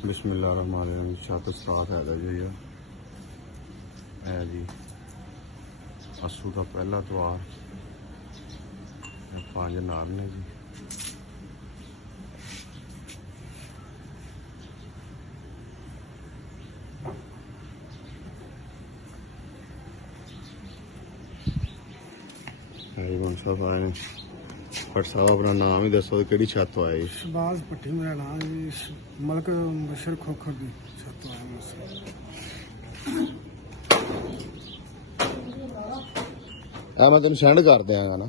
बिस्मिल्लाहिर्रहमानिर्रहीम। छत स्टार्ट है जी है जी असू का पहला द्वार, 5 नाल ने जी। साहब आए ने। भट्ट साहब अपना नाम ही दसो, कि छत तो आए? शहबाज भट्टी मेरा नाम जी। मलक मुबशर खोखर की छत तो आया मैं तेन सेंड कर देंगा ना।